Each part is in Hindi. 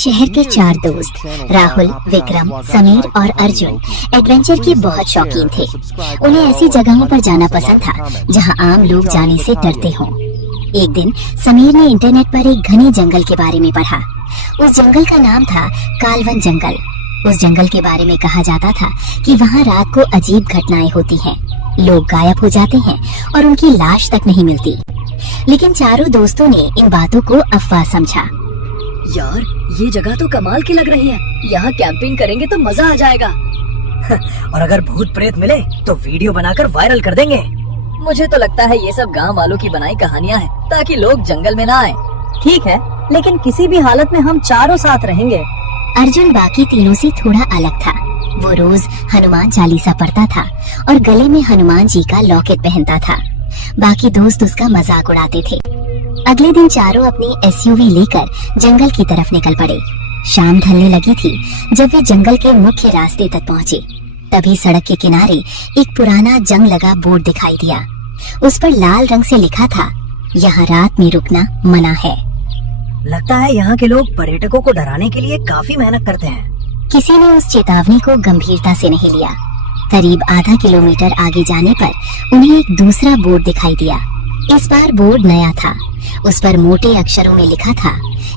शहर के 4 दोस्त राहुल, विक्रम, समीर और अर्जुन एडवेंचर के बहुत शौकीन थे। उन्हें ऐसी जगहों पर जाना पसंद था जहां आम लोग जाने से डरते हों। एक दिन समीर ने इंटरनेट पर एक घने जंगल के बारे में पढ़ा। उस जंगल का नाम था कालवन जंगल। उस जंगल के बारे में कहा जाता था कि वहाँ रात को अजीब घटनाएं होती हैं, लोग गायब हो जाते हैं और उनकी लाश तक नहीं मिलती। लेकिन चारों दोस्तों ने इन बातों को अफवाह समझा। यार, ये जगह तो कमाल की लग रही है। यहाँ कैंपिंग करेंगे तो मजा आ जाएगा। और अगर भूत प्रेत मिले तो वीडियो बनाकर वायरल कर देंगे। मुझे तो लगता है ये सब गांव वालों की बनाई कहानियाँ हैं ताकि लोग जंगल में ना आए। ठीक है, लेकिन किसी भी हालत में हम चारों साथ रहेंगे। अर्जुन बाकी तीनों से थोड़ा अलग था। वो रोज हनुमान चालीसा पढ़ता था और गले में हनुमान जी का लॉकेट पहनता था। बाकी दोस्त उसका मजाक उड़ाते थे। अगले दिन चारों अपनी एसयूवी लेकर जंगल की तरफ निकल पड़े। शाम ढलने लगी थी जब वे जंगल के मुख्य रास्ते तक पहुँचे। तभी सड़क के किनारे एक पुराना जंग लगा बोर्ड दिखाई दिया। उस पर लाल रंग से लिखा था, यहाँ रात में रुकना मना है। लगता है यहाँ के लोग पर्यटकों को डराने के लिए काफी मेहनत करते हैं। किसी ने उस चेतावनी को गंभीरता से नहीं लिया। करीब आधा किलोमीटर आगे जाने पर उन्हें एक दूसरा बोर्ड दिखाई दिया। इस बार बोर्ड नया था। उस पर मोटे अक्षरों में लिखा था,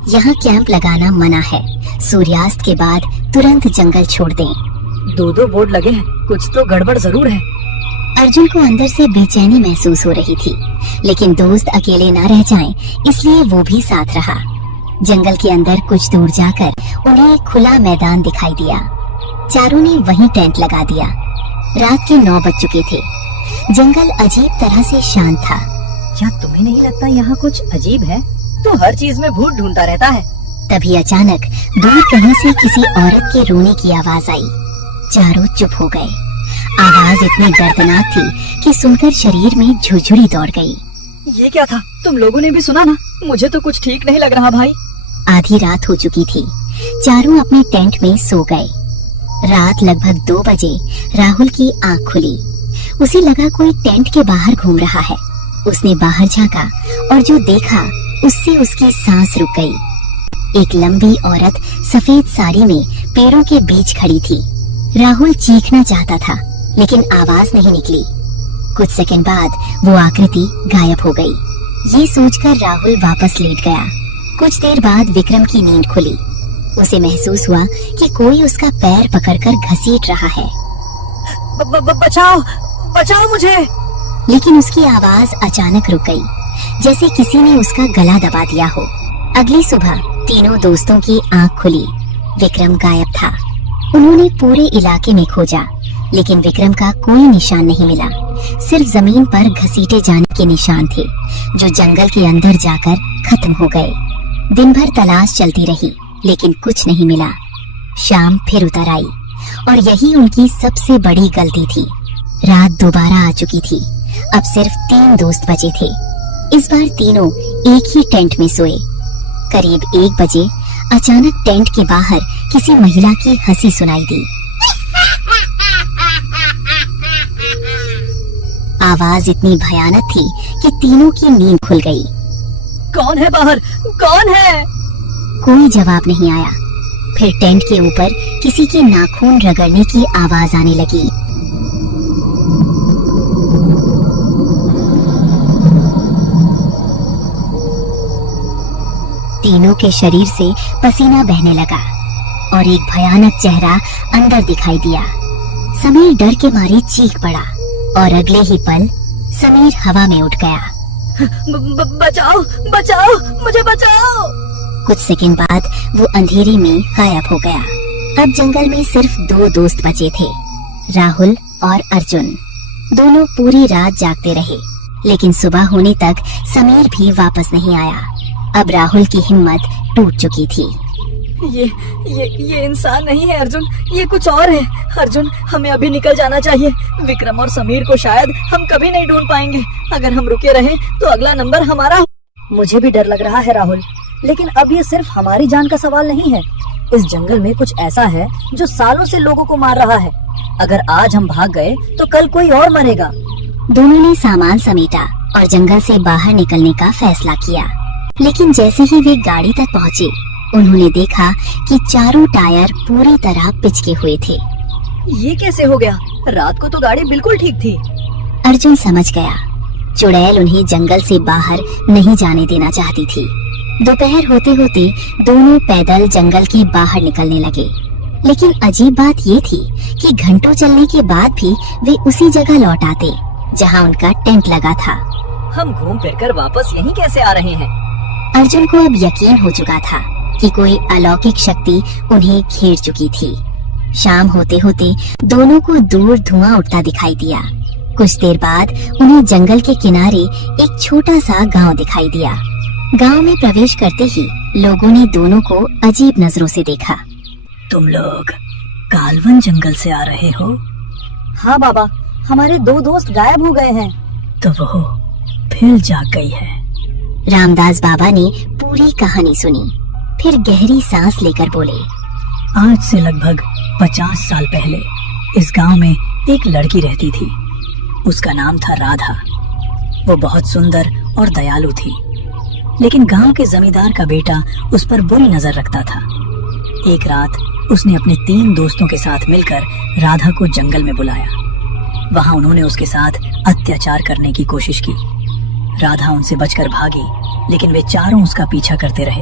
यहाँ कैंप लगाना मना है, सूर्यास्त के बाद तुरंत जंगल छोड़ दें। 2 बोर्ड लगे हैं, कुछ तो गड़बड़ जरूर है। अर्जुन को अंदर से बेचैनी महसूस हो रही थी, लेकिन दोस्त अकेले न रह जाएं, इसलिए वो भी साथ रहा। जंगल के अंदर कुछ दूर जाकर उन्हें एक खुला मैदान दिखाई दिया। चारों ने वहीं टेंट लगा दिया। रात के 9 बज चुके थे। जंगल अजीब तरह से शांत था। क्या तुम्हें नहीं लगता यहाँ कुछ अजीब है? तो हर चीज में भूत ढूंढता रहता है। तभी अचानक दूर कहीं से किसी औरत के रोने की आवाज आई। चारों चुप हो गए। आवाज इतनी दर्दनाक थी कि सुनकर शरीर में झुरझुरी दौड़ गई। ये क्या था? तुम लोगों ने भी सुना ना? मुझे तो कुछ ठीक नहीं लग रहा भाई। आधी रात हो चुकी थी। चारों अपने टेंट में सो गए। रात लगभग 2 बजे राहुल की आंख खुली। उसे लगा कोई टेंट के बाहर घूम रहा है। उसने बाहर झांका और जो देखा उससे उसकी सांस रुक गई। एक लंबी औरत सफेद साड़ी में पेड़ों के बीच खड़ी थी। राहुल चीखना चाहता था, लेकिन आवाज नहीं निकली। कुछ सेकंड बाद वो आकृति गायब हो गई। ये सोचकर राहुल वापस लेट गया। कुछ देर बाद विक्रम की नींद खुली। उसे महसूस हुआ कि कोई उसका पैर पकड़कर घसीट रहा है। बचाओ, बचाओ मुझे। लेकिन उसकी आवाज अचानक रुक गई, जैसे किसी ने उसका गला दबा दिया हो। अगली सुबह तीनों दोस्तों की आंख खुली। विक्रम गायब था। उन्होंने पूरे इलाके में खोजा, लेकिन विक्रम का कोई निशान नहीं मिला। सिर्फ जमीन पर घसीटे जाने के निशान थे, जो जंगल के अंदर जाकर खत्म हो गए। दिन भर तलाश चलती रही, लेकिन कुछ नहीं मिला। शाम फिर उतर आई और यही उनकी सबसे बड़ी गलती थी। रात दोबारा आ चुकी थी। अब सिर्फ 3 दोस्त बचे थे। इस बार तीनों एक ही टेंट में सोए। करीब 1 बजे अचानक टेंट के बाहर किसी महिला की हंसी सुनाई दी। आवाज इतनी भयानक थी कि तीनों की नींद खुल गई। कौन है बाहर? कौन है? कोई जवाब नहीं आया। फिर टेंट के ऊपर किसी के नाखून रगड़ने की आवाज आने लगी। तीनों के शरीर से पसीना बहने लगा और एक भयानक चेहरा अंदर दिखाई दिया। समीर डर के मारे चीख पड़ा और अगले ही पल समीर हवा में उठ गया। बचाओ, बचाओ, मुझे बचाओ। कुछ सेकंड बाद वो अंधेरे में गायब हो गया। अब जंगल में सिर्फ 2 दोस्त बचे थे, राहुल और अर्जुन। दोनों पूरी रात जागते रहे, लेकिन सुबह होने तक समीर भी वापस नहीं आया। अब राहुल की हिम्मत टूट चुकी थी। ये इंसान नहीं है अर्जुन, ये कुछ और है। अर्जुन, हमें अभी निकल जाना चाहिए। विक्रम और समीर को शायद हम कभी नहीं ढूंढ पाएंगे। अगर हम रुके रहे तो अगला नंबर हमारा। मुझे भी डर लग रहा है राहुल, लेकिन अब ये सिर्फ हमारी जान का सवाल नहीं है। इस जंगल में कुछ ऐसा है जो सालों से लोगों को मार रहा है। अगर आज हम भाग गए तो कल कोई और मरेगा। दोनों ने सामान समेटा और जंगल से बाहर निकलने का फैसला किया। लेकिन जैसे ही वे गाड़ी तक पहुँचे, उन्होंने देखा कि चारों टायर पूरी तरह पिचके हुए थे। ये कैसे हो गया? रात को तो गाड़ी बिल्कुल ठीक थी। अर्जुन समझ गया, चुड़ैल उन्हें जंगल से बाहर नहीं जाने देना चाहती थी। दोपहर होते होते दोनों पैदल जंगल के बाहर निकलने लगे। लेकिन अजीब बात ये थी कि घंटों चलने के बाद भी वे उसी जगह लौट आते जहाँ उनका टेंट लगा था। हम घूम फिरकर वापस यहीं कैसे आ रहे हैं? अर्जुन को अब यकीन हो चुका था कि कोई अलौकिक शक्ति उन्हें घेर चुकी थी। शाम होते होते दोनों को दूर धुआं उठता दिखाई दिया। कुछ देर बाद उन्हें जंगल के किनारे एक छोटा सा गांव दिखाई दिया। गांव में प्रवेश करते ही लोगों ने दोनों को अजीब नजरों से देखा। तुम लोग कालवन जंगल से आ रहे हो? हाँ बाबा, हमारे 2 दोस्त गायब हो गए हैं। तो वो फिर जाग गई है। रामदास बाबा ने पूरी कहानी सुनी, फिर गहरी सांस लेकर बोले, आज से लगभग 50 साल पहले इस गांव में एक लड़की रहती थी। उसका नाम था राधा। वो बहुत सुंदर और दयालु थी, लेकिन गांव के जमींदार का बेटा उस पर बुरी नजर रखता था। एक रात उसने अपने 3 दोस्तों के साथ मिलकर राधा को जंगल में बुलाया। वहां उन्होंने उसके साथ अत्याचार करने की कोशिश की। राधा उनसे बचकर भागी, लेकिन वे चारों उसका पीछा करते रहे।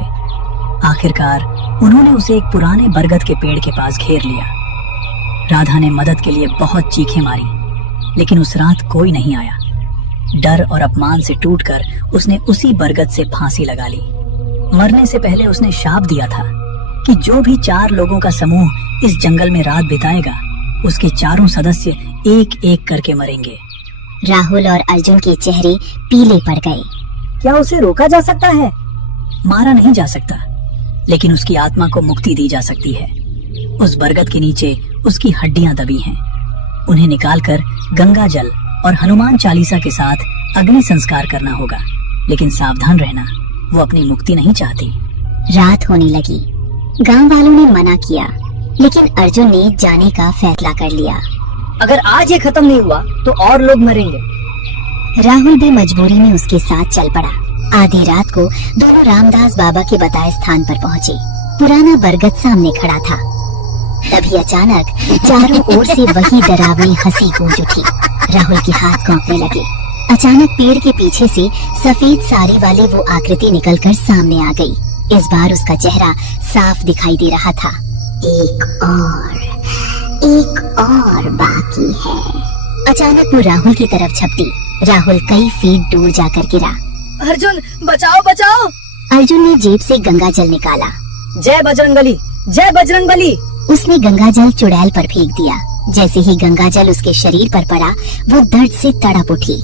आखिरकार उन्होंने उसे एक पुराने बरगद के पेड़ के पास घेर लिया। राधा ने मदद के लिए बहुत चीखें मारी, लेकिन उस रात कोई नहीं आया। डर और अपमान से टूटकर उसने उसी बरगद से फांसी लगा ली। मरने से पहले उसने शाप दिया था कि जो भी 4 लोगों का समूह इस जंगल में रात बिताएगा, उसके चारों सदस्य एक एक करके मरेंगे। राहुल और अर्जुन के चेहरे पीले पड़ गए। क्या उसे रोका जा सकता है? मारा नहीं जा सकता, लेकिन उसकी आत्मा को मुक्ति दी जा सकती है। उस बरगद के नीचे उसकी हड्डियां दबी हैं। उन्हें निकालकर गंगा जल और हनुमान चालीसा के साथ अग्नि संस्कार करना होगा, लेकिन सावधान रहना, वो अपनी मुक्ति नहीं चाहती। रात होने लगी। गांव वालों ने मना किया, लेकिन अर्जुन ने जाने का फैसला कर लिया। अगर आज ये खत्म नहीं हुआ तो और लोग मरेंगे। राहुल भी मजबूरी में उसके साथ चल पड़ा। आधी रात को दोनों रामदास बाबा के बताए स्थान पर पहुँचे। पुराना बरगद सामने खड़ा था। तभी अचानक चारों ओर से वही डरावनी हंसी गूंज उठी। राहुल के हाथ कांपने लगे। अचानक पेड़ के पीछे से सफेद साड़ी वाली वो आकृति निकलकर सामने आ गई। इस बार उसका चेहरा साफ दिखाई दे रहा था। एक और बाकी है। अचानक वो राहुल की तरफ झपटी। राहुल कई फीट दूर जाकर गिरा। अर्जुन, बचाओ बचाओ! अर्जुन ने जेब से गंगा जल निकाला। जय बजरंगबली, जय बजरंगबली! उसने गंगा जल चुड़ैल पर फेंक दिया। जैसे ही गंगा जल उसके शरीर पर पड़ा, वो दर्द से तड़प उठी।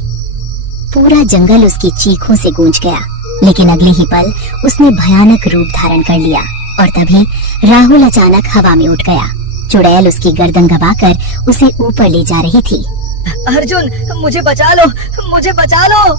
पूरा जंगल उसकी चीखों से गूंज गया, लेकिन अगले ही पल उसने भयानक रूप धारण कर लिया और तभी राहुल अचानक हवा में उठ गया। चुड़ैल उसकी गर्दन दबाकर उसे ऊपर ले जा रही थी। अर्जुन, मुझे बचा लो, मुझे बचा लो!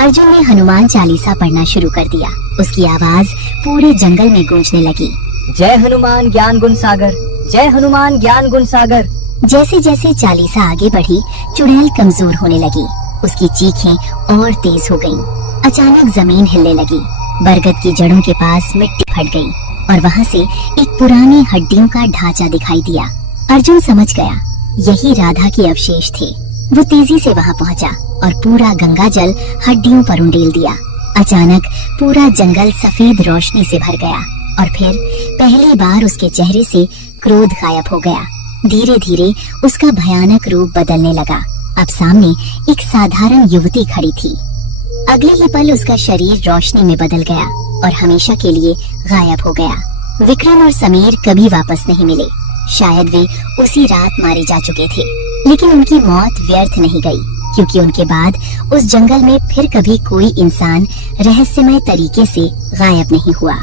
अर्जुन ने हनुमान चालीसा पढ़ना शुरू कर दिया। उसकी आवाज पूरे जंगल में गूंजने लगी। जय हनुमान ज्ञान गुण सागर, जय हनुमान ज्ञान गुण सागर। जैसे जैसे चालीसा आगे बढ़ी, चुड़ैल कमजोर होने लगी। उसकी चीखें और तेज हो गईं। अचानक जमीन हिलने लगी। बरगद की जड़ों के पास मिट्टी फट गई और वहाँ से एक पुरानी हड्डियों का ढांचा दिखाई दिया। अर्जुन समझ गया यही राधा के अवशेष थे। वो तेजी से वहाँ पहुँचा और पूरा गंगा जल हड्डियों पर उंडेल दिया। अचानक पूरा जंगल सफेद रोशनी से भर गया और फिर पहली बार उसके चेहरे से क्रोध गायब हो गया। धीरे धीरे उसका भयानक रूप बदलने लगा। अब सामने एक साधारण युवती खड़ी थी। अगले ही पल उसका शरीर रोशनी में बदल गया और हमेशा के लिए गायब हो गया। विक्रम और समीर कभी वापस नहीं मिले। शायद वे उसी रात मारे जा चुके थे, लेकिन उनकी मौत व्यर्थ नहीं गई, क्योंकि उनके बाद उस जंगल में फिर कभी कोई इंसान रहस्यमय तरीके से गायब नहीं हुआ।